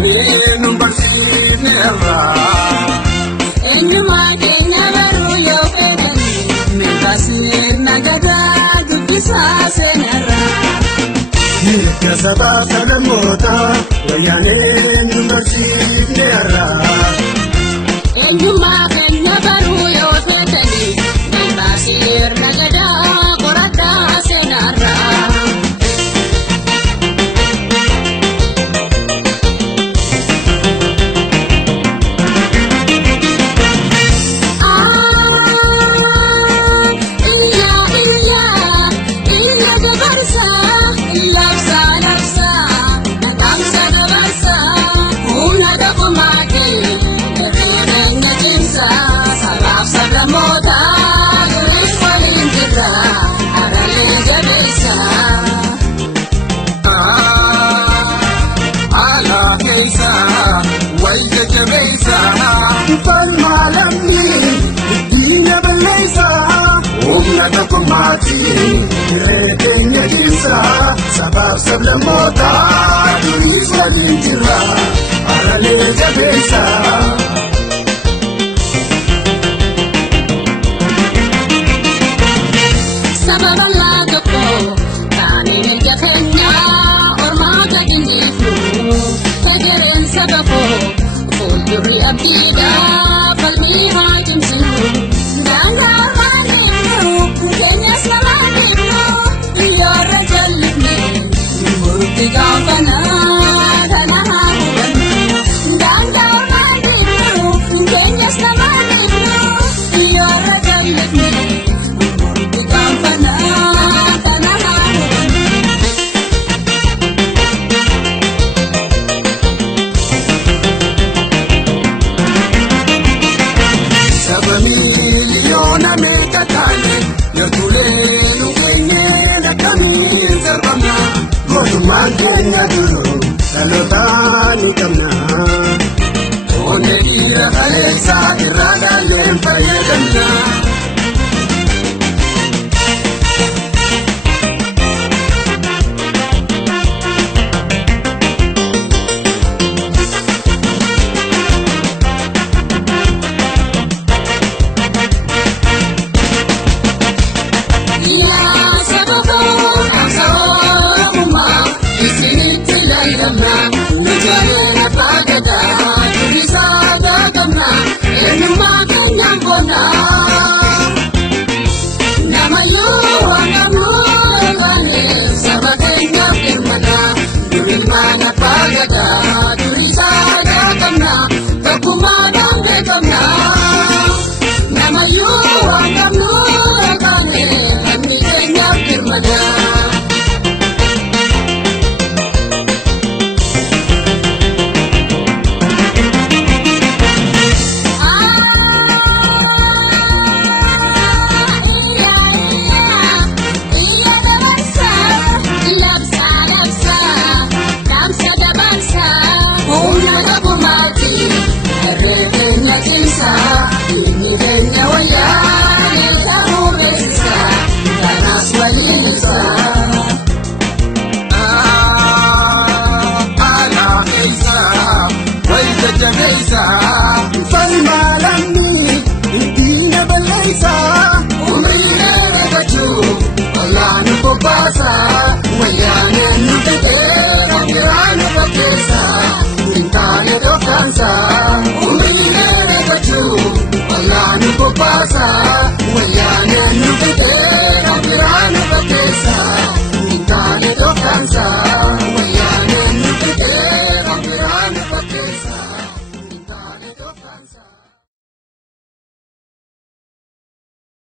wayyaane nu barsiifneerra. Eenyummaa keenya baruu yoo fedhanii milkaa'insi nagadaa dubbisaa seenarra. Hiika sabaa sablammoota wayyaane nu barsiifneerra. Eenyummaa keenya baruu yoo fedhanii milkaa'insi nagadaa qorataa seenarra. Reeteenya keessa sabaaf sablammoota duris waliin jirra aralee jabeessa. Sababa laa tokko taanee mirga keenyaa ormaata dinniifnu tajaajila sababoo fuuldurri abdiidha falmii haa cimsinu. Keenya duru dhaloota ni qabna. Onnee dhiira kaleessa irraa gaalleen fayyadamna. Wayyaane nu fedhee kan biraan nu fakkeessa hin taane dhoksaansa.